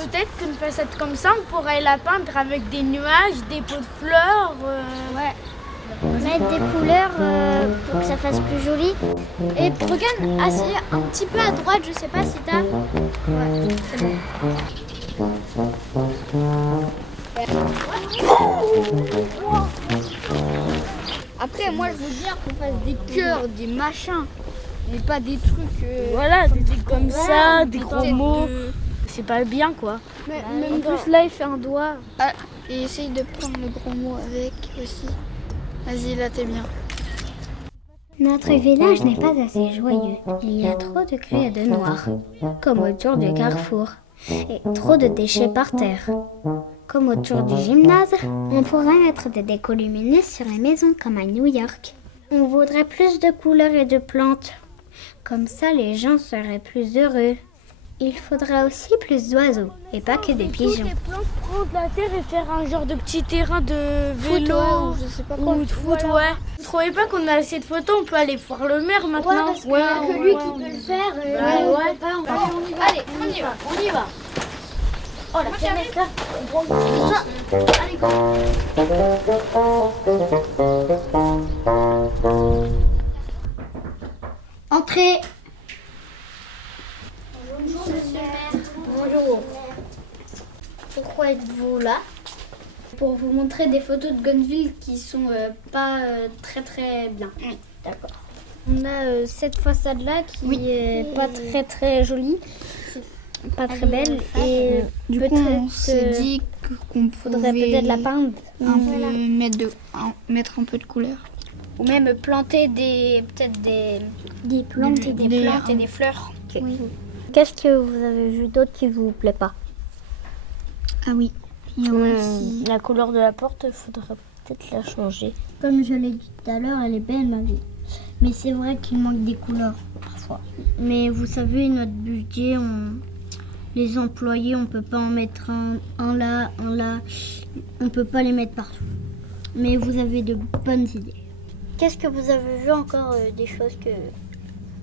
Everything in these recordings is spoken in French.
Peut-être qu'une façade comme ça, on pourrait la peindre avec des nuages, des pots de fleurs. Ouais. Mettre des couleurs pour que ça fasse plus joli. Et regarde, c'est un petit peu à droite, je sais pas si t'as. Ouais, c'est bon. Après, moi je veux bien qu'on fasse des cœurs, des machins, mais pas des trucs. Voilà, des trucs comme ça, des gros mots. C'est pas bien quoi. Mais, En plus là, il fait un doigt. Ah, et essaye de prendre le gros mot avec aussi. Vas-y, là t'es bien. Notre village n'est pas assez joyeux. Il y a trop de gris et de noir, comme autour du carrefour, et trop de déchets par terre. Comme autour du gymnase, on pourrait mettre des décos lumineux sur les maisons comme à New York. On voudrait plus de couleurs et de plantes. Comme ça, les gens seraient plus heureux. Il faudra aussi plus d'oiseaux, et pas que des pigeons. Des plantes, prendre la terre et faire un genre de petit terrain de vélo Ou je sais pas quoi. ou de foot, Voilà. ouais. Vous trouvez pas qu'on a assez de photos, on peut aller voir le maire maintenant? Parce qu'il y a que lui qui peut le faire. Ouais. Allez, on y va. Oh la planète là, on prend ça. Allez, go. Entrez. Bonjour, monsieur le maire. Bonjour. Pourquoi êtes-vous là? Pour vous montrer des photos de Gonneville qui sont pas très très bien. D'accord. On a cette façade-là qui est pas très très jolie, pas très belle. Et Du coup, on s'est dit qu'on faudrait peut-être la peindre. un peu mettre un peu de couleur. Ou même planter des plantes et des fleurs. Oui. Qu'est-ce que vous avez vu d'autre qui vous plaît pas? Ah oui, il y a aussi... La couleur de la porte, il faudrait peut-être la changer. Comme je l'ai dit tout à l'heure, elle est belle ma vie. Mais c'est vrai qu'il manque des couleurs parfois. Mais vous savez, notre budget, les employés, on peut pas en mettre un là. On peut pas les mettre partout. Mais vous avez de bonnes idées. Qu'est-ce que vous avez vu encore des choses que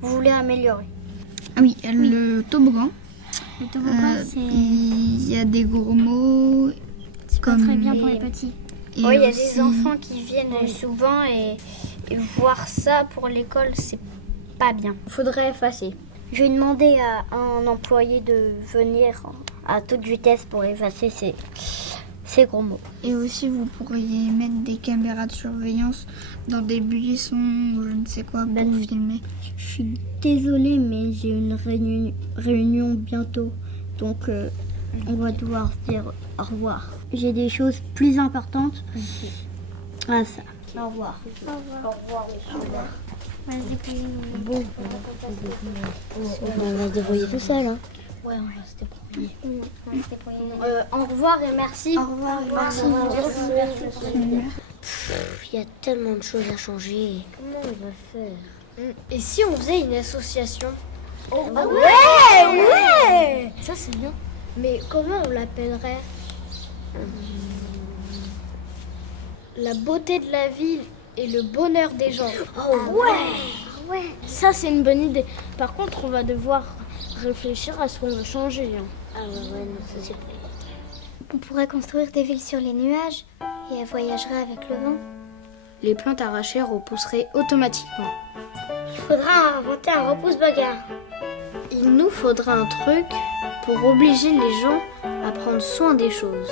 vous voulez améliorer? Ah oui, le toboggan. Le toboggan, Il y a des gros mots. c'est pas très bien pour les petits. Et Oui, il y a aussi- des enfants qui viennent souvent et voir ça pour l'école, c'est pas bien. Il faudrait effacer. Je vais demander à un employé de venir à toute vitesse pour effacer ces gros mots. Et aussi, vous pourriez mettre des caméras de surveillance dans des buissons ou je ne sais quoi pour filmer. Je suis désolée, mais j'ai une réunion bientôt. Donc, on va devoir se dire au revoir. J'ai des choses plus importantes à ça. Au revoir. Bon, on va se débrouiller tout seul. Hein. Ouais, on va se débrouiller. Au revoir et merci. Au revoir et merci. Il y a tellement de choses à changer. Comment on va faire? Et si on faisait une association? Ouais. Ça c'est bien. Mais comment on l'appellerait? La beauté de la ville et le bonheur des gens. Ouais. Ça c'est une bonne idée. Par contre, on va devoir réfléchir à ce qu'on va changer. Ah ouais, non, ça c'est pas. On pourrait construire des villes sur les nuages et elles voyageraient avec le vent. Les plantes arrachées repousseraient automatiquement. Il faudra inventer un repousse-bagarre. Il nous faudra un truc pour obliger les gens à prendre soin des choses.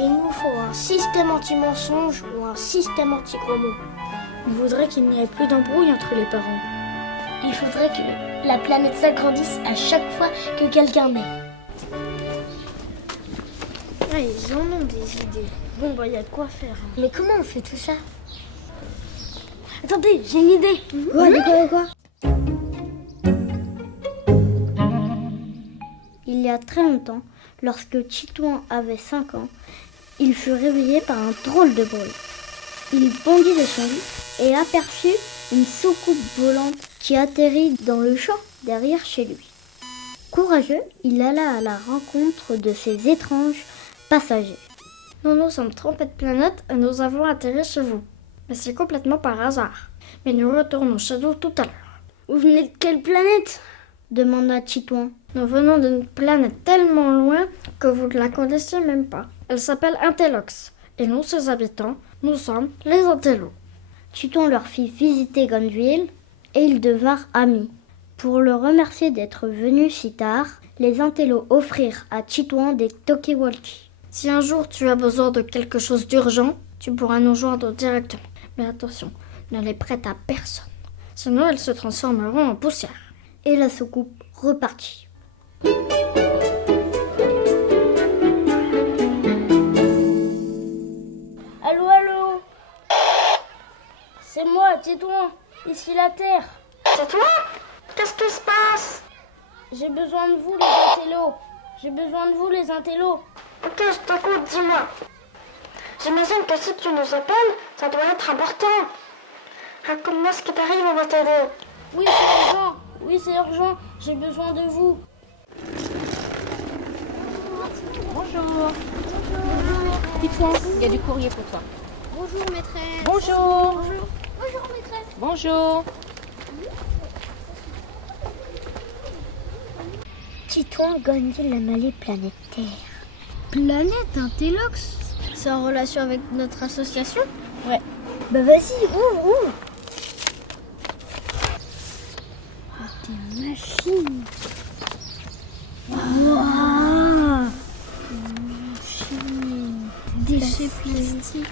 Il nous faut un système anti-mensonge ou un système anti-gros mots. On voudrait qu'il n'y ait plus d'embrouille entre les parents. Il faudrait que la planète s'agrandisse à chaque fois que quelqu'un naît. Ouais, ils en ont des idées. Bon, bah, il y a de quoi faire. Mais comment on fait tout ça? Attendez, j'ai une idée. Quoi? Il y a très longtemps, lorsque Titouan avait 5 ans, il fut réveillé par un drôle de bruit. Il bondit de son lit et aperçut une soucoupe volante qui atterrit dans le champ derrière chez lui. Courageux, il alla à la rencontre de ces étranges passagers. Nous sommes trompés de planète et nous avons atterri chez vous. Mais c'est complètement par hasard. Mais nous retournons chez nous tout à l'heure. Vous venez de quelle planète? Demanda Titouan. Nous venons d'une planète tellement loin que vous ne la connaissez même pas. Elle s'appelle Intelox. Et nous, ses habitants, nous sommes les Antélos. Titouan leur fit visiter Gonville et ils devinrent amis. Pour le remercier d'être venu si tard, les Antélos offrirent à Titouan des talkie-walkie. Si un jour tu as besoin de quelque chose d'urgent, tu pourras nous joindre directement. Mais attention, ne les prête à personne. Sinon, elles se transformeront en poussière. Et la soucoupe repartit. Allô, allô? C'est moi, Titouan. Ici la Terre. C'est toi? Qu'est-ce qui se passe? J'ai besoin de vous, les intellos. J'ai besoin de vous, les intellos. Ok, je t'écoute, dis-moi. J'imagine que si tu nous appelles, ça doit être important. Raconte-moi ce qui t'arrive, on va t'aider. Oui, c'est urgent. Oui, c'est urgent. J'ai besoin de vous. Bonjour. Titouan, il y a du courrier pour toi. Bonjour maîtresse. Bonjour. Bonjour maîtresse. Bonjour. Titouan Gonville a malé planète Terre. Planète Intelox? C'est en relation avec notre association? Bah vas-y, ouvre. Des machines. Waouh. Déchets plastiques.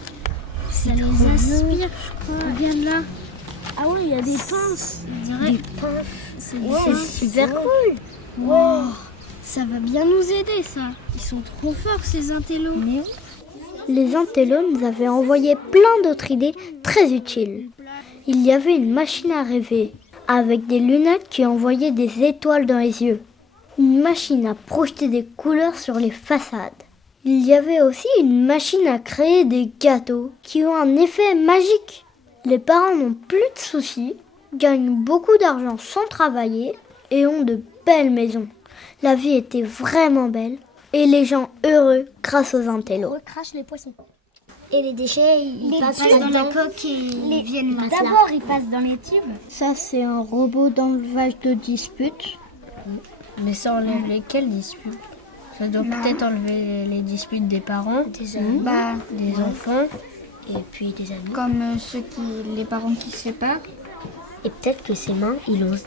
Ça les aspire, je crois. Regarde là. Ah oui, il y a des pinces. On dirait. C'est des pinces. Super cool. Wow. Ça va bien nous aider, ça. Ils sont trop forts, ces intellos. Les Antélos nous avaient envoyé plein d'autres idées très utiles. Il y avait une machine à rêver, avec des lunettes qui envoyaient des étoiles dans les yeux. Une machine à projeter des couleurs sur les façades. Il y avait aussi une machine à créer des gâteaux qui ont un effet magique. Les parents n'ont plus de soucis, gagnent beaucoup d'argent sans travailler et ont de belles maisons. La vie était vraiment belle et les gens heureux grâce aux Antélos. Recrache les poissons. Et les déchets, ils passent dans la coque et ils viennent là. D'abord, ils passent dans les tubes. Ça, c'est un robot d'enlevage de disputes. Mais ça enlève lesquelles disputes? Ça doit peut-être enlever les disputes des parents, Des amis. des enfants. Et puis des amis. Comme les parents qui se séparent. Et peut-être que ses mains, il lance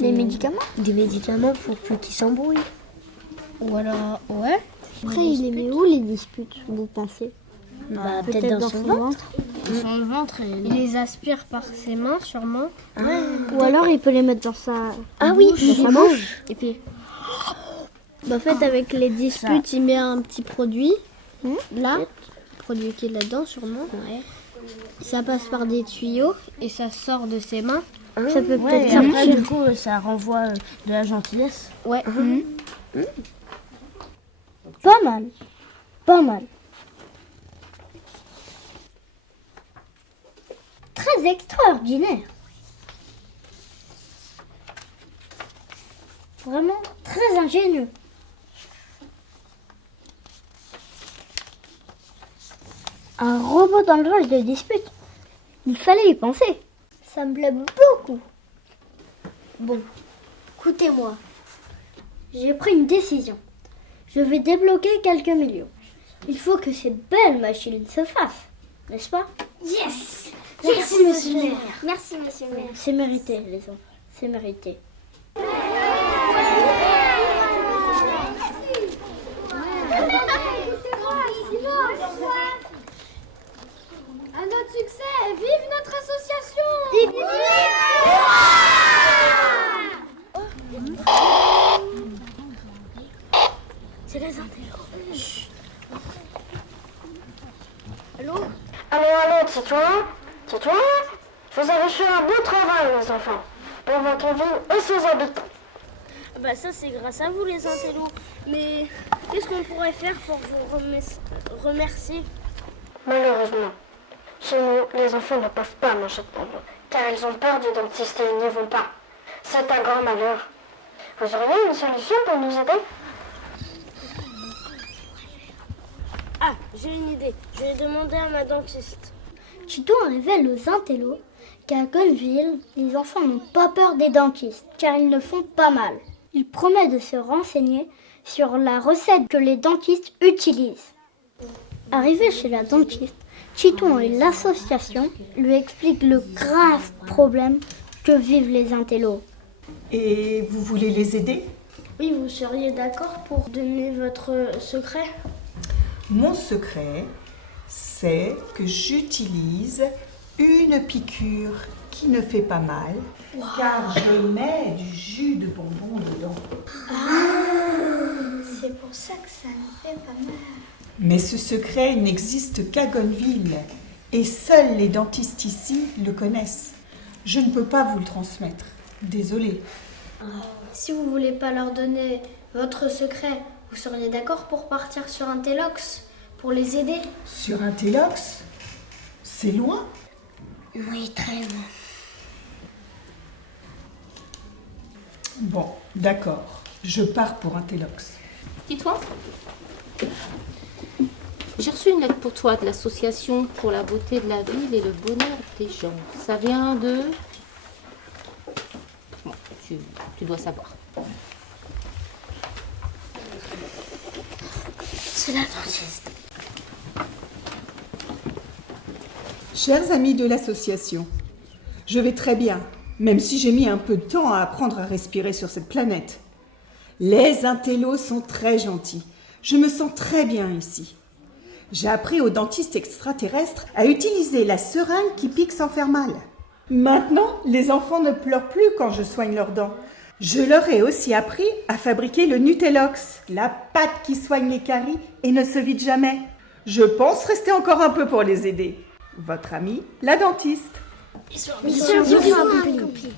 Les médicaments. des médicaments pour plus qu'ils s'embrouillent. Ou alors, ouais. Après, il les met où les disputes, vous pensez? Peut-être dans son ventre. Dans le ventre, il les aspire par ses mains, sûrement. Ou alors, il peut les mettre dans sa Dans sa bouche. Et puis, en fait, avec les disputes, il met un petit produit. Là, produit qui est là-dedans, sûrement. Ça passe par des tuyaux et ça sort de ses mains. Ça peut Ouais, peut-être et après, sortir. du coup, ça renvoie de la gentillesse. Ouais. Pas mal. Pas mal. Très extraordinaire. Vraiment très ingénieux. Un robot d'enlevage de disputes. Il fallait y penser. Ça me plaît beaucoup. Bon, écoutez-moi. J'ai pris une décision. Je vais débloquer quelques millions. Il faut que ces belles machines se fassent, n'est-ce pas? Yes! Merci, monsieur le maire. Merci, monsieur le maire. C'est mérité, les enfants. C'est mérité. À notre succès, vive notre association! C'est les intellos. Allô, Titouan? Vous avez fait un beau travail, les enfants, pour votre ville et ses habitants. Bah ça, c'est grâce à vous, les intellos. Mais qu'est-ce qu'on pourrait faire pour vous remercier? Malheureusement, chez nous, les enfants ne peuvent pas manger de bonbons, car ils ont peur du dentiste et ils n'y vont pas. C'est un grand malheur. Vous auriez une solution pour nous aider? Ah, j'ai une idée. Je vais demander à ma dentiste. Titouan révèle aux intellos qu'à Gonneville, les enfants n'ont pas peur des dentistes, car ils ne font pas mal. Ils promettent de se renseigner sur la recette que les dentistes utilisent. Arrivé chez la dentiste, Titon et l'association lui expliquent le grave problème que vivent les intellos. Et vous voulez les aider? Oui, vous seriez d'accord pour donner votre secret? Mon secret, c'est que j'utilise une piqûre qui ne fait pas mal, car je mets du jus de bonbon dedans. C'est pour ça que ça me fait pas mal. Mais ce secret n'existe qu'à Gonneville, et seuls les dentistes ici le connaissent. Je ne peux pas vous le transmettre. Désolée. Si vous voulez pas leur donner votre secret, vous seriez d'accord pour partir sur un télox pour les aider? Sur un télox? C'est loin? Oui, très loin. Bon, d'accord. Je pars pour un télox. Dis-toi, j'ai reçu une lettre pour toi de l'association pour la beauté de la ville et le bonheur des gens. Ça vient de... Bon, tu dois savoir. C'est la dentiste. Chers amis de l'association, je vais très bien, même si j'ai mis un peu de temps à apprendre à respirer sur cette planète. Les intellos sont très gentils. Je me sens très bien ici. J'ai appris aux dentistes extraterrestres à utiliser la seringue qui pique sans faire mal. Maintenant, les enfants ne pleurent plus quand je soigne leurs dents. Je leur ai aussi appris à fabriquer le Nutelox, la pâte qui soigne les caries et ne se vide jamais. Je pense rester encore un peu pour les aider. Votre amie, la dentiste. Mission accomplie.